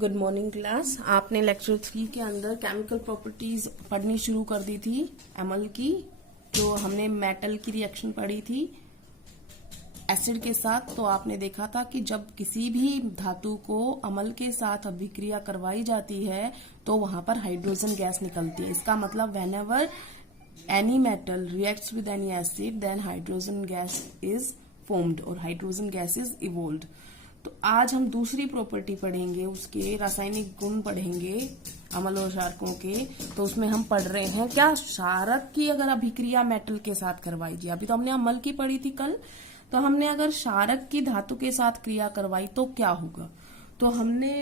Good morning class. आपने lecture 3 के अंदर केमिकल प्रॉपर्टीज पढ़नी शुरू कर दी थी एमल की। जो हमने मेटल की रिएक्शन पढ़ी थी एसिड के साथ, तो आपने देखा था कि जब किसी भी धातु को अम्ल के साथ अभिक्रिया करवाई जाती है तो वहां पर हाइड्रोजन गैस निकलती है। इसका मतलब whenever any metal reacts with any acid then hydrogen gas is formed और हाइड्रोजन गैस इज इवोल्व्ड। तो आज हम दूसरी प्रॉपर्टी पढ़ेंगे, उसके रासायनिक गुण पढ़ेंगे अम्ल और क्षारकों के। तो उसमें हम पढ़ रहे हैं क्या, क्षारक की अगर अभिक्रिया मेटल के साथ करवाई जाए। अभी तो हमने अम्ल की पढ़ी थी कल, तो हमने अगर क्षारक की धातु के साथ क्रिया करवाई तो क्या होगा। तो हमने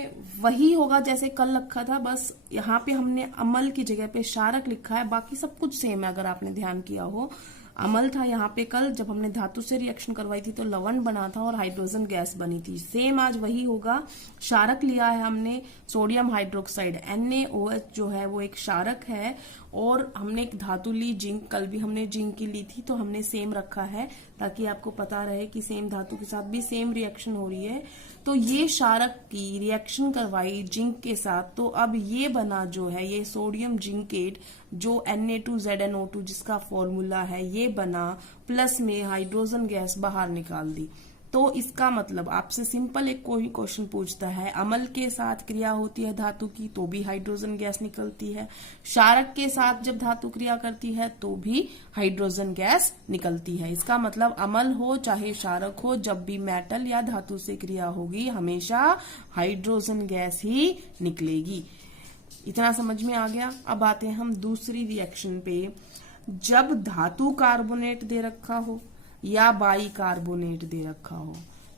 वही होगा जैसे कल रखा था, बस यहाँ पे हमने अम्ल की जगह पे क्षारक लिखा है, बाकी सब कुछ सेम है। अगर आपने ध्यान किया हो, अम्ल था यहाँ पे कल जब हमने धातु से रिएक्शन करवाई थी तो लवण बना था और हाइड्रोजन गैस बनी थी। सेम आज वही होगा। क्षारक लिया है हमने सोडियम हाइड्रोक्साइड NaOH, जो है वो एक क्षारक है। और हमने एक धातु ली जिंक, कल भी हमने जिंक की ली थी, तो हमने सेम रखा है ताकि आपको पता रहे कि सेम धातु के साथ भी सेम रिएक्शन हो रही है। तो ये क्षारक की रिएक्शन करवाई जिंक के साथ, तो अब ये बना जो है ये सोडियम जिंकेट, जो Na2ZnO2 जिसका फॉर्मूला है ये बना, प्लस में हाइड्रोजन गैस बाहर निकाल दी। तो इसका मतलब आपसे सिंपल एक कोई क्वेश्चन पूछता है, अम्ल के साथ क्रिया होती है धातु की तो भी हाइड्रोजन गैस निकलती है, क्षारक के साथ जब धातु क्रिया करती है तो भी हाइड्रोजन गैस निकलती है। इसका मतलब अम्ल हो चाहे क्षारक हो, जब भी मेटल या धातु से क्रिया होगी हमेशा हाइड्रोजन गैस ही निकलेगी। इतना समझ में आ गया। अब आते हैं हम दूसरी रिएक्शन पे। जब धातु कार्बोनेट दे रखा हो या बाई कार्बोनेट दे रखा हो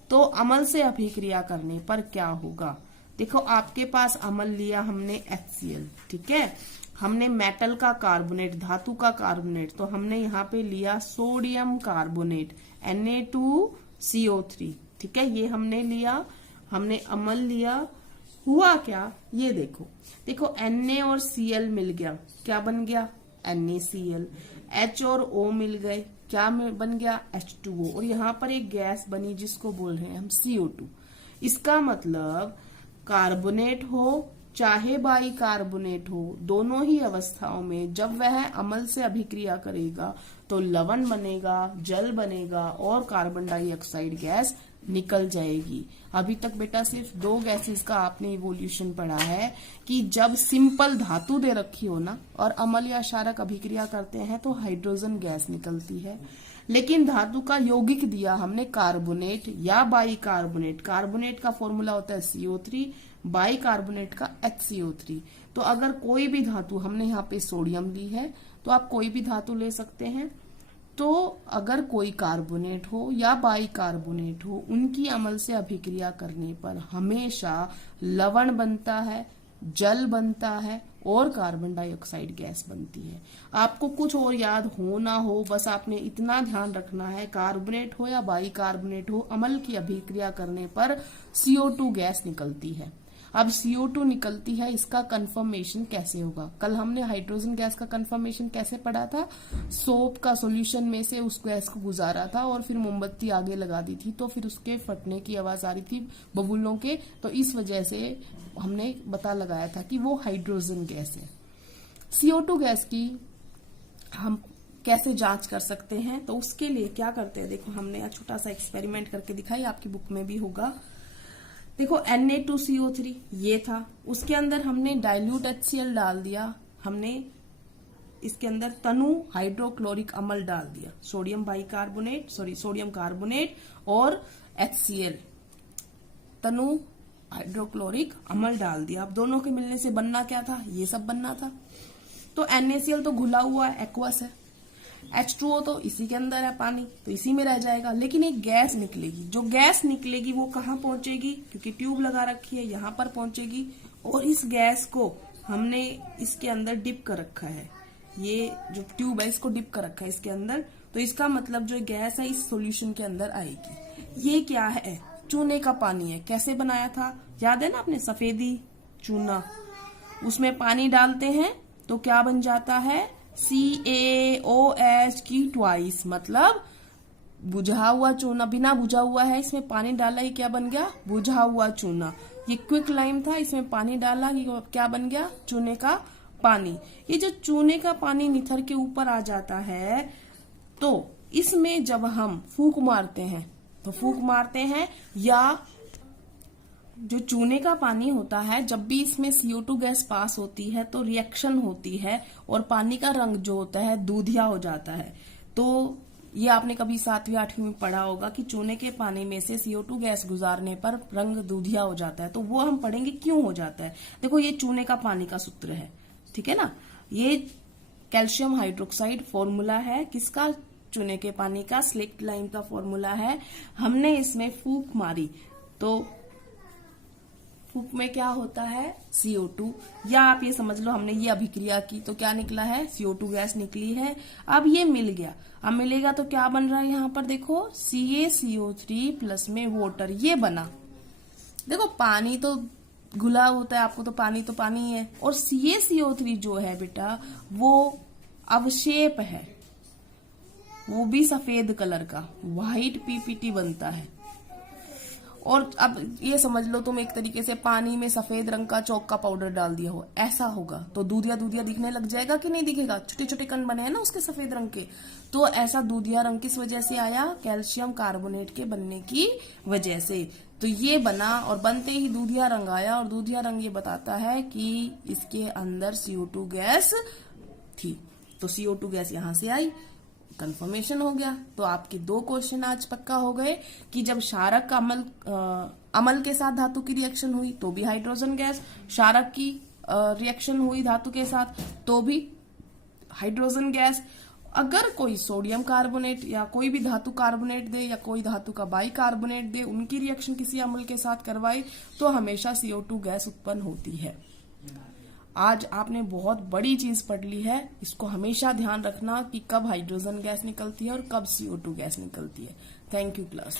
तो अम्ल से अभिक्रिया करने पर क्या होगा। देखो आपके पास अम्ल लिया हमने HCl, ठीक है। हमने मेटल का कार्बोनेट, धातु का कार्बोनेट, तो हमने यहाँ पे लिया सोडियम कार्बोनेट Na2CO3, ठीक है। ये हमने लिया, हमने अम्ल लिया। हुआ क्या, ये देखो Na और Cl मिल गया, क्या बन गया NaCl। H और O मिल गए, क्या बन गया H2O। और यहाँ पर एक गैस बनी जिसको बोल रहे हैं हम CO2। इसका मतलब कार्बोनेट हो चाहे बाई कार्बोनेट हो, दोनों ही अवस्थाओं में जब वह अम्ल से अभिक्रिया करेगा तो लवण बनेगा, जल बनेगा और कार्बन डाइऑक्साइड गैस निकल जाएगी। अभी तक बेटा सिर्फ दो गैसेस का आपने इवोल्यूशन पढ़ा है कि जब सिंपल धातु दे रखी हो ना और अम्ल या क्षारक अभिक्रिया करते हैं तो हाइड्रोजन गैस निकलती है। लेकिन धातु का यौगिक दिया हमने कार्बोनेट या बाई कार्बोनेट। कार्बोनेट का फॉर्मूला होता है CO3, बाई कार्बोनेट का HCO3। तो अगर कोई भी धातु, हमने यहाँ पे सोडियम ली है, तो आप कोई भी धातु ले सकते हैं। तो अगर कोई कार्बोनेट हो या बाई कार्बोनेट हो, उनकी अम्ल से अभिक्रिया करने पर हमेशा लवण बनता है, जल बनता है और कार्बन डाइऑक्साइड गैस बनती है। आपको कुछ और याद हो ना हो, बस आपने इतना ध्यान रखना है, कार्बोनेट हो या बाई कार्बोनेट हो, अम्ल की अभिक्रिया करने पर CO2 गैस निकलती है। अब CO2 निकलती है, इसका कंफर्मेशन कैसे होगा। कल हमने हाइड्रोजन गैस का कंफर्मेशन कैसे पढ़ा था, सोप का सॉल्यूशन में से उस गैस को गुजारा था और फिर मोमबत्ती आगे लगा दी थी, तो फिर उसके फटने की आवाज आ रही थी बबूलों के, तो इस वजह से हमने पता लगाया था कि वो हाइड्रोजन गैस है। CO2 गैस की हम कैसे जांच कर सकते हैं, तो उसके लिए क्या करते हैं, देखो हमने छोटा सा एक्सपेरिमेंट करके दिखाई, आपकी बुक में भी होगा। देखो Na2CO3 ये था, उसके अंदर हमने डाइल्यूट HCl डाल दिया, हमने इसके अंदर तनु हाइड्रोक्लोरिक अम्ल डाल दिया, सोडियम कार्बोनेट और HCl तनु हाइड्रोक्लोरिक अम्ल डाल दिया। अब दोनों के मिलने से बनना क्या था, ये सब बनना था। तो NaCl तो घुला हुआ है, एक्वस है। H2O तो इसी के अंदर है, पानी, तो इसी में रह जाएगा। लेकिन एक गैस निकलेगी, जो गैस निकलेगी वो कहाँ पहुंचेगी, क्योंकि ट्यूब लगा रखी है, यहाँ पर पहुंचेगी। और इस गैस को हमने इसके अंदर डिप कर रखा है, ये जो ट्यूब है इसको डिप कर रखा है इसके अंदर। तो इसका मतलब जो गैस है इस सॉल्यूशन के अंदर आएगी। ये क्या है, चूने का पानी है। कैसे बनाया था, याद है ना आपने, सफेदी चूना, उसमें पानी डालते हैं तो क्या बन जाता है, CaOH की ट्वाइस, मतलब बुझा हुआ चूना, बिना बुझा हुआ है, इसमें पानी डाला ही क्या बन गया, बुझा हुआ चूना। ये क्विक लाइम था, इसमें पानी डाला, ये क्या बन गया, चूने का पानी। ये जो चूने का पानी निथर के ऊपर आ जाता है, तो इसमें जब हम फूंक मारते हैं, तो फूंक मारते हैं या जो चूने का पानी होता है, जब भी इसमें CO2 गैस पास होती है तो रिएक्शन होती है और पानी का रंग जो होता है दूधिया हो जाता है। तो ये आपने कभी 7वीं 8वीं में पढ़ा होगा कि चूने के पानी में से CO2 गैस गुजारने पर रंग दूधिया हो जाता है। तो वो हम पढ़ेंगे क्यों हो जाता है। देखो ये चूने का पानी का सूत्र है, ठीक है ना। ये कैल्शियम हाइड्रोक्साइड फॉर्मूला है किसका, चूने के पानी का, स्लेक्ट लाइम का फॉर्मूला है। हमने इसमें फूंक मारी तो फूंक में क्या होता है, CO2, या आप ये समझ लो हमने ये अभिक्रिया की तो क्या निकला है, CO2 गैस निकली है। अब ये मिल गया, अब मिलेगा तो क्या बन रहा है यहाँ पर देखो, CaCO3 प्लस में वाटर, ये बना। देखो पानी तो घुला होता है, आपको तो पानी है, और CaCO3 जो है बेटा वो अवशेप है, वो भी सफेद कलर का, व्हाइट PPT बनता है। और अब ये समझ लो तुम एक तरीके से पानी में सफेद रंग का चौक का पाउडर डाल दिया हो, ऐसा होगा तो दूधिया दूधिया दिखने लग जाएगा कि नहीं दिखेगा, छोटे छोटे कण बने हैं ना उसके सफेद रंग के। तो ऐसा दूधिया रंग किस वजह से आया, कैल्शियम कार्बोनेट के बनने की वजह से। तो ये बना और बनते ही दूधिया रंग आया, और दूधिया रंग ये बताता है कि इसके अंदर CO2 गैस थी। तो CO2 गैस यहां से आई, कंफर्मेशन हो गया। तो आपके 2 क्वेश्चन आज पक्का हो गए कि जब क्षारक अमल के साथ धातु की रिएक्शन हुई तो भी हाइड्रोजन गैस, क्षारक की रिएक्शन हुई धातु के साथ तो भी हाइड्रोजन गैस। अगर कोई सोडियम कार्बोनेट या कोई भी धातु कार्बोनेट दे या कोई धातु का बाई कार्बोनेट दे, उनकी रिएक्शन किसी अम्ल के साथ करवाई तो हमेशा CO2 गैस उत्पन्न होती है। आज आपने बहुत बड़ी चीज पढ़ ली है, इसको हमेशा ध्यान रखना कि कब हाइड्रोजन गैस निकलती है और कब CO2 गैस निकलती है। Thank you class.